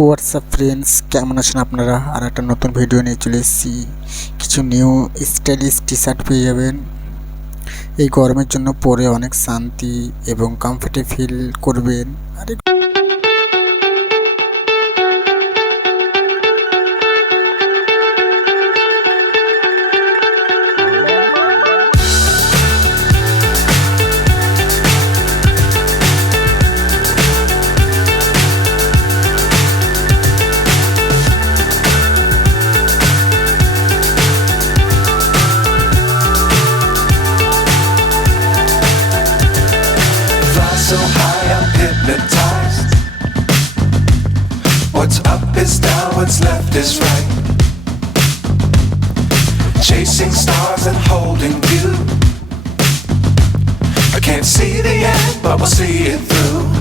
WhatsApp friends, কেমন আছেন আপনারা? আর একটা নতুন ভিডিও নিয়ে চলে এসেছি। কিছু নিউ স্টাইলিশ টি শার্ট পেয়ে যাবেন। এই গরমের জন্য পরে অনেক শান্তি এবং কমফর্টেবল ফিল করবেন। আর so high I'm hypnotized. What's up is down, what's left is right. Chasing stars and holding you. I can't see the end, but we'll see it through.